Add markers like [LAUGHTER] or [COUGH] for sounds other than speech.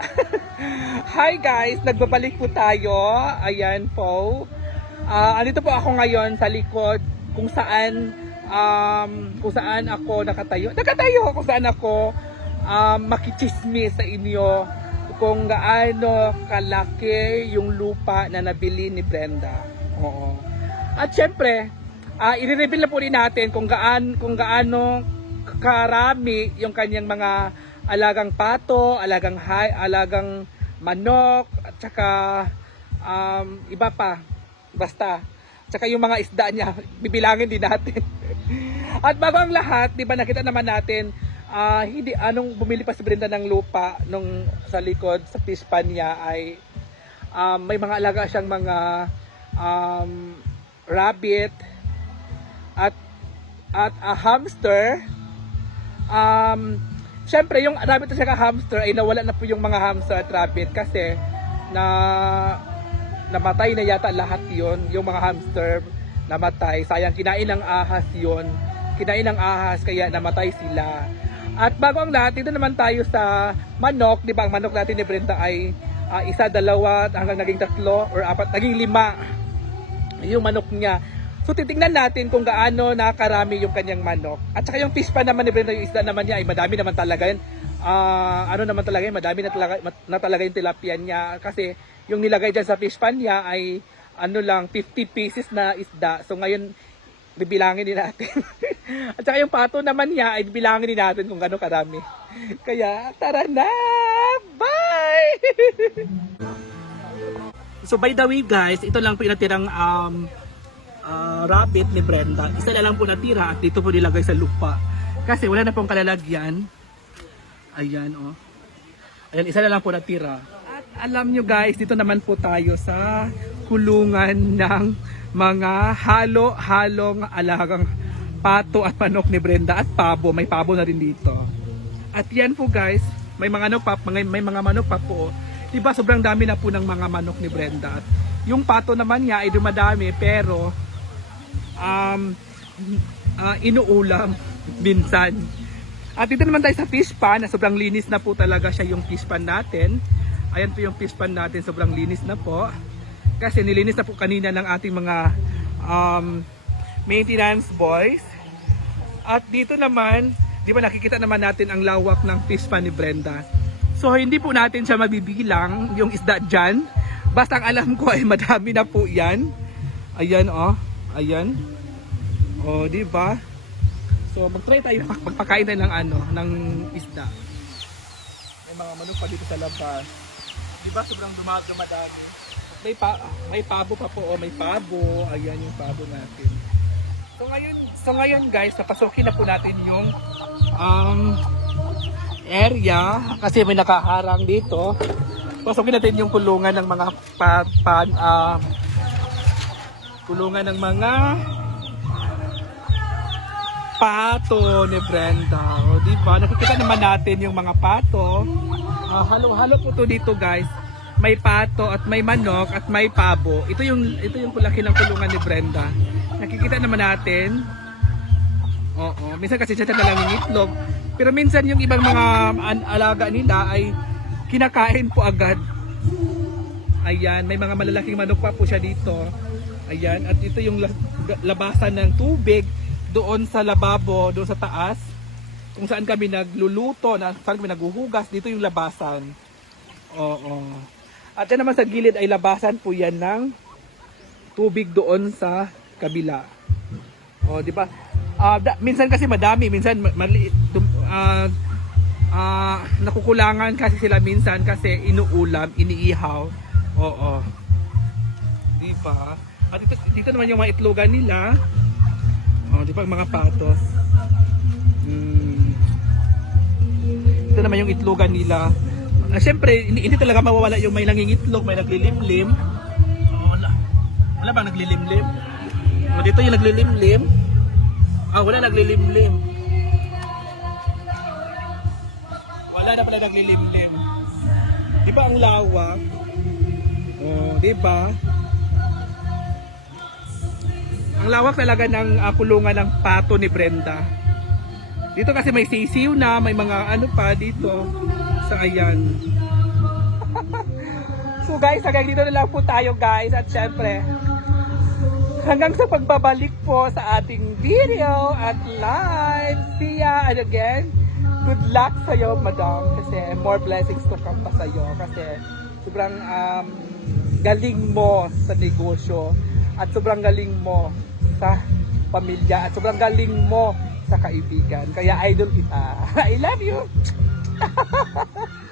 [LAUGHS] Hi guys, nagbabalik po tayo. Ayan po. Ah, andito po ako ngayon sa likod kung saan um, kung saan ako nakatayo. Nakatayo kung saan ako um, makichismis sa inyo kung gaano kalaki yung lupa na nabili ni Brenda. Oo. At syempre, ah i-reveal na po rin natin kung gaan kung gaano karami yung kanyang mga alagang pato, alagang hay, alagang manok, at saka um, iba pa. Basta. Tsaka yung mga isda niya, [LAUGHS] bibilangin din natin. [LAUGHS] At bago ang lahat, di ba nakita naman natin, ah, hindi anong bumili pa si Brenda ng lupa nung sa likod sa fish pan niya ay um, may mga alaga siyang mga um, rabbit at at a hamster um syempre yung rabbit at saka hamster ay nawala na po yung mga hamster at rabbit kasi na namatay na yata lahat yon yung mga hamster namatay. Sayang kinain ng ahas yon kinain ng ahas kaya namatay sila. At bago ang lahat dito naman tayo sa manok. Di ba ang manok natin ni Brenda ay ah, isa dalawa hanggang naging tatlo or apat naging lima. Yung manok niya So titingnan natin kung gaano nakarami yung kanyang manok. At saka yung fish pa naman ni Brenda, yung isda naman niya ay madami naman talaga yun. Ah, ano naman talaga yun, madami na talaga, na talaga yung tilapia niya. Kasi yung nilagay dyan sa fish pan niya ay ano lang, 50 pieces na isda. So ngayon, bibilangin din natin. [LAUGHS] At saka yung pato naman niya ay bibilangin din natin kung gaano karami. Kaya tara na! Bye! [LAUGHS] so by the way guys, ito lang po yung natirang um, ah, rabbit ni Brenda. Isa na lang po natira at dito po nilagay sa lupa. Kasi wala na pong kalalagyan. Ayan oh. Ayan, isa na lang po natira. At alam nyo guys, dito naman po tayo sa kulungan ng mga halo-halong alagang pato at manok ni Brenda at pabo. May pabo na rin dito. At yan po guys, may mga manok pa, may, may mga manok pa po. Diba sobrang dami na po ng mga manok ni Brenda. At yung pato naman niya ay dumadami pero um, ah, inuulam minsan. At dito naman tayo sa fish pan, sobrang linis na po talaga siya yung fish pan natin. Ayan po yung fish pan natin, sobrang linis na po. Kasi nilinis na po kanina ng ating mga um, maintenance boys. At dito naman, di ba nakikita naman natin ang lawak ng fish pan ni Brenda. So hindi po natin siya mabibilang yung isda dyan. Basta ang alam ko ay madami na po yan. Ayan oh, ayan. Oh, di ba? So mag-try tayo mag- magpakain tayo ng ano, ng isda. May mga manok pa dito sa labas. Di ba sobrang dumadami. May pa may pabo pa po, oh, may pabo. Ayan yung pabo natin. So ngayon, so ngayon guys, papasukin na po natin yung um, area kasi may nakaharang dito. Pasukin natin yung kulungan ng mga pa, pan, ah, kulungan ng mga pato ni Brenda. O, di ba? Nakikita naman natin yung mga pato. Ah, halo-halo po to dito, guys. May pato at may manok at may pabo. Ito yung ito yung kulaki ng kulungan ni Brenda. Nakikita naman natin. Oo, minsan kasi siya na lang yung itlog. Pero minsan yung ibang mga alaga nila ay kinakain po agad. Ayan, may mga malalaking manok pa po siya dito. Ayan, at ito yung la- labasan ng tubig doon sa lababo, doon sa taas. Kung saan kami nagluluto, na, saan kami naghuhugas, dito yung labasan. Oo. At yan naman sa gilid ay labasan po yan ng tubig doon sa kabila. O, di ba? Ah, da- minsan kasi madami, minsan ma- maliit. dum- ah, ah, nakukulangan kasi sila minsan kasi inuulam, iniihaw. Oo. Di ba? At dito, dito naman yung mga itlogan nila. Oh, di ba mga patos? Hmm. Ito naman yung itlogan nila. Ah, Siyempre, hindi, hindi talaga mawawala yung may nangingitlog, may naglilimlim. Oh, wala. Wala bang naglilimlim? Oh, dito yung naglilimlim. Ah, wala naglilimlim. Wala na pala naglilimlim. Di ba ang lawak? Oh, di ba? Ang lawak talaga ng ah, kulungan ng pato ni Brenda. Dito kasi may sisiw na, may mga ano pa dito sa ayan. [LAUGHS] So guys, hanggang dito na lang po tayo guys. At syempre, hanggang sa pagbabalik po sa ating video at live. See ya! And again, good luck sa'yo, madam. Kasi more blessings to come pa sa'yo. Kasi sobrang um, galing mo sa negosyo. At sobrang galing mo sa pamilya. At sobrang galing mo sa kaibigan. Kaya idol kita. [LAUGHS] I love you! [LAUGHS]